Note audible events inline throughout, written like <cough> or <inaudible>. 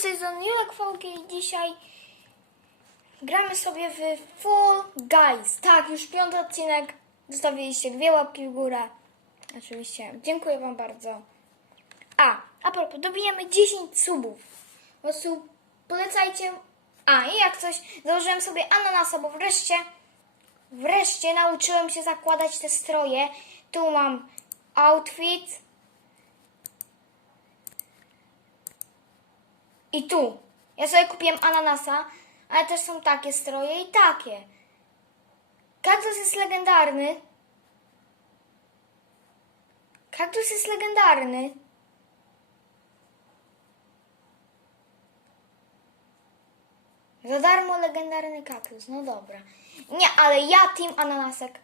Tej strony Julek VG i dzisiaj gramy sobie w Full Guys. Tak, już piąty odcinek. Zostawiliście dwie łapki w górę. Oczywiście, dziękuję wam bardzo. A, a propos, dobijemy 10 subów. Po prostu polecajcie. A, i jak coś, założyłem sobie ananasa, bo wreszcie, wreszcie nauczyłem się zakładać te stroje. Tu mam outfit. I tu. Ja sobie kupiłem ananasa, ale też są takie stroje i takie. Kaktus jest legendarny. Kaktus jest legendarny. Za darmo legendarny kaktus. No dobra. Nie, ale ja team ananasek.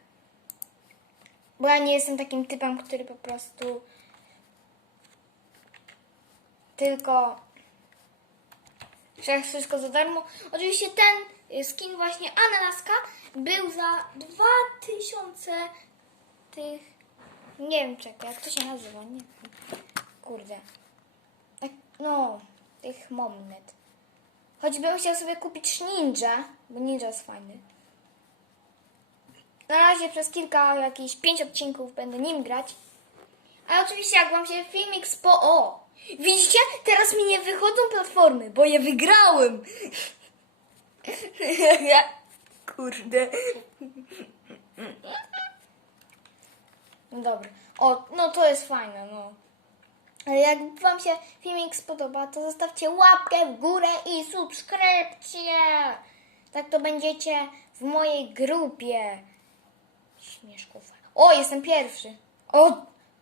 Bo ja nie jestem takim typem, który po prostu tylko wszystko za darmo. Oczywiście ten y, skin właśnie ananaska był za 2000 tych nie wiem czekaj, jak to się nazywa, nie. Kurde. Tak, No, tych monet. Choćbym chciał sobie kupić ninja, bo ninja jest fajny. Na razie przez kilka, jakieś pięć odcinków będę nim grać. Ale oczywiście jak wam się filmik spo... O! Widzicie? Teraz mi nie wychodzą platformy, bo je wygrałem. <laughs> Kurde. Dobra. O, no to jest fajne, no. Jak wam się filmik spodoba, to zostawcie łapkę w górę i subskrypcję. Tak to będziecie w mojej grupie. Śmieszków. O, jestem pierwszy. O,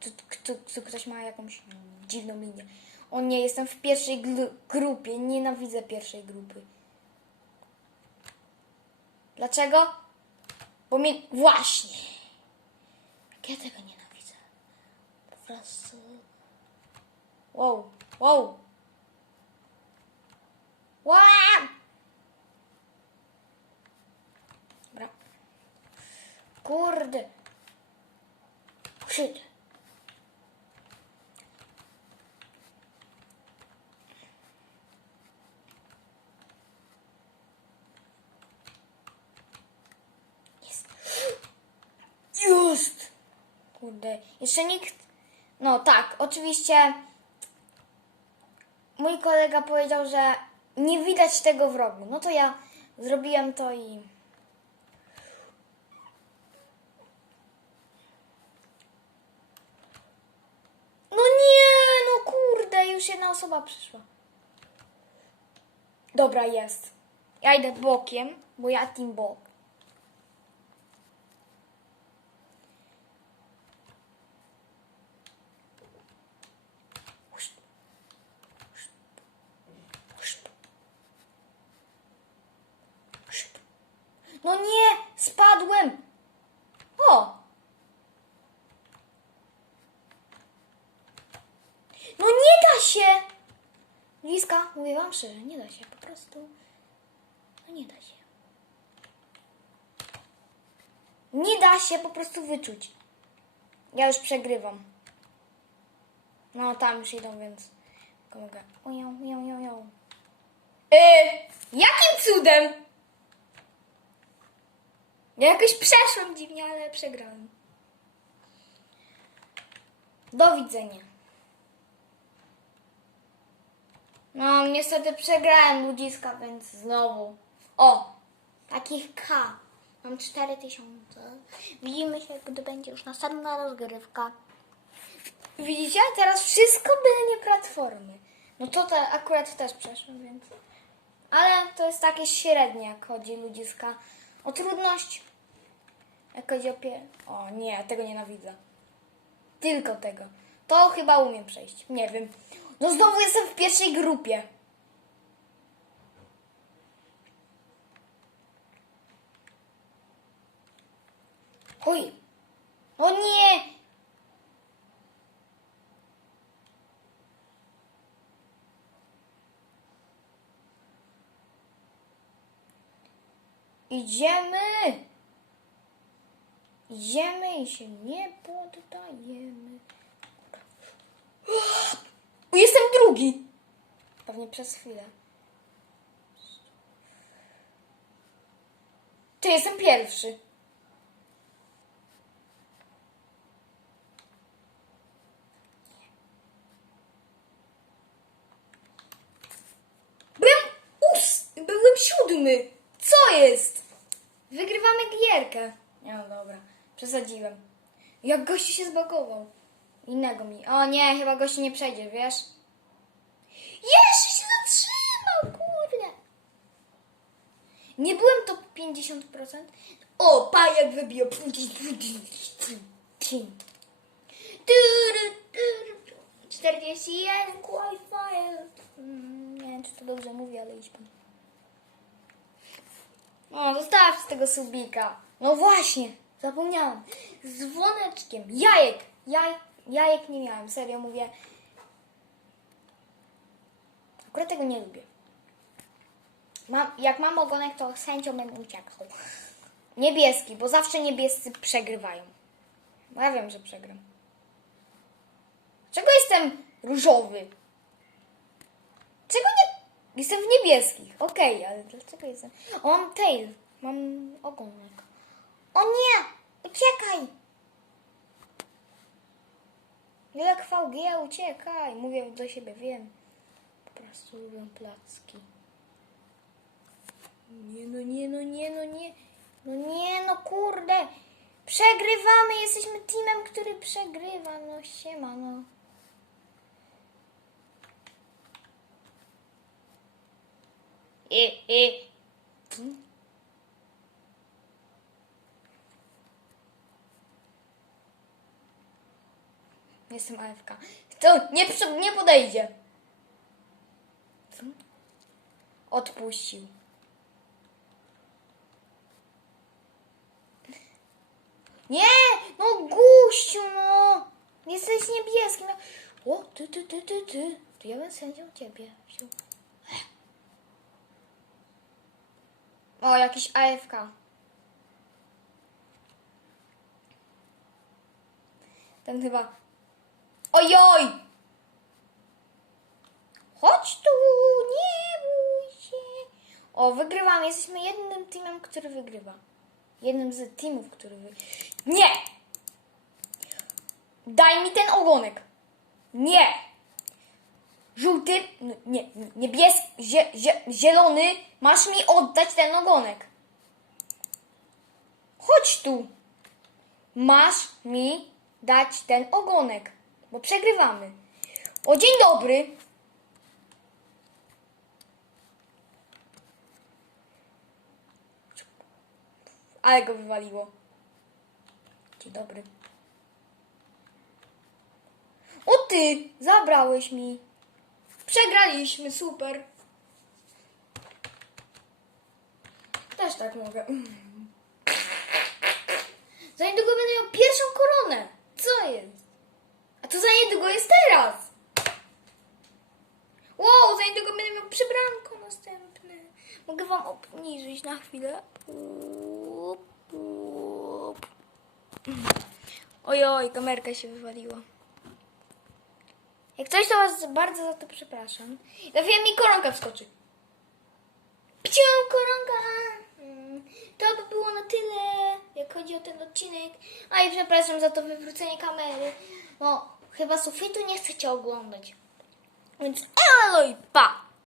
tu, ktoś ma jakąś dziwną linię. O nie, jestem w pierwszej grupie. Nienawidzę pierwszej grupy. Dlaczego? Bo mnie... Właśnie. Ja tego nienawidzę. Po prostu... Wow, wow. Wow! Dobra. Kurde. Shit. Jest. Just! Kurde. Jeszcze nikt... No tak, oczywiście mój kolega powiedział, że nie widać tego w rogu. No to ja zrobiłem to i... No nie, no kurde, już jedna osoba przyszła. Dobra, jest. Ja idę bokiem, bo ja team bok. No nie, spadłem. O! No nie da się! Liska, mówię wam szczerze, nie da się, po prostu. No nie da się. Nie da się po prostu wyczuć. Ja już przegrywam. No tam już idą, więc mogę. Ują, ują, ują. Yy, jakim cudem? Ja jakoś przeszłam dziwnie, ale przegrałem. Do widzenia. No, niestety przegrałem ludziska, więc znowu. O, takich K. Mam 4000. Widzimy się, gdy będzie już następna rozgrywka. Widzicie? Teraz wszystko byle nie platformy. No to te akurat też przeszłem, więc... Ale to jest takie średnie, jak chodzi ludziska o trudność. Jak chodzi o pie... O nie, tego nienawidzę. Tylko tego. To chyba umiem przejść. Nie wiem. No znowu jestem w pierwszej grupie. Oj. O nie! Idziemy! Idziemy i się nie poddajemy. Jestem drugi! Pewnie przez chwilę. Ty jestem pierwszy. Byłem ós... Byłem siódmy. Co jest? Wygrywamy gierkę. No dobra, przesadziłem. Jak gościu się zbagował. Innego mi. O nie, chyba gościu nie przejdzie, wiesz? Jeszcze się zatrzymał, kurde. Nie byłem top 50%. O, pajek wybijał. Turu, turu. 41 qualifier. Mm, Nie wiem, czy to dobrze mówię, ale idź pan. O, zostaw z tego subika. No właśnie, zapomniałam. Dzwoneczkiem. Jajek. Jaj, jajek nie miałem, serio mówię. Akurat tego nie lubię. Mam, jak mam ogonek, to chęcią bym uciekał. Niebieski, bo zawsze niebiescy przegrywają. Bo ja wiem, że przegram. Czego jestem różowy? Czego nie... Jestem w niebieskich. Okej, ale dlaczego jestem... O, mam tail. Mam ogonek. O nie! Uciekaj! Jak VG, uciekaj! Mówię do siebie, wiem. Po prostu lubię placki. Nie no, nie no, nie no, nie. No nie no, kurde. Przegrywamy, jesteśmy teamem, który przegrywa. No siema, no. I, i. Jestem AFK. To nie, nie podejdzie. Odpuścił. Nie! No guściu, no! Jesteś niebieski. No. O, ty, ty, ty, ty, ty. To ja bym sędzią ciebie. O, jakiś AFK. Ten chyba... Ojoj! Chodź tu, nie bój się. O, wygrywamy. Jesteśmy jednym teamem, który wygrywa. Jednym z teamów, który wy... Nie! Daj mi ten ogonek. Nie! Żółty, nie, niebieski, zie, zie, zielony, masz mi oddać ten ogonek. Chodź tu. Masz mi dać ten ogonek, bo przegrywamy. O, dzień dobry. Ale go wywaliło. Dzień dobry. O ty! Zabrałeś mi. Przegraliśmy, super. Też tak mogę. Za niedługo będę miał pierwszą koronę. Co jest? A to za niedługo jest teraz. Wow, za niedługo będę miał przybranko następne. Mogę wam obniżyć na chwilę. Pup, pup. Ojoj, kamerka się wywaliła. Jak coś, to was bardzo za to przepraszam. Za chwilę mi koronka wskoczy. Pcią koronka! Mm, To by było na tyle, jak chodzi o ten odcinek. A i przepraszam za to wywrócenie kamery. No, chyba sufitu nie chcecie oglądać. Więc elo i pa!